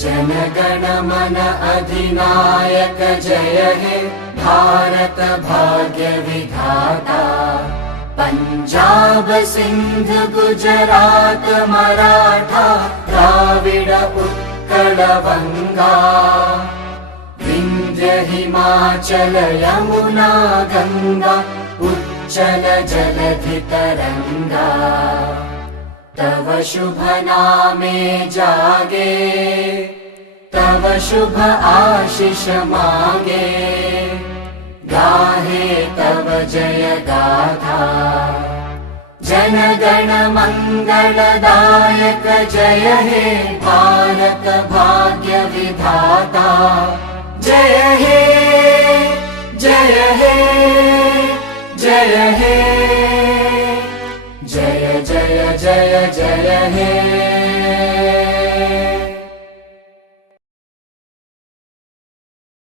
जनगण मन अधिनायक जय हे भारत भाग्य विधाता। पंजाब सिंध गुजरात मराठा द्राविड उत्कल बंगा। विंध्य हिमाचल यमुना गंगा उच्चल जलधि तरंगा। तव शुभ नामे जागे तव शुभ आशीष मागे। गाहे तव जय गाथा जनगण मंगलदायक जय हे भारत भाग्य विधाता। जय हे जय हे जय हे जय जय जय जय हे।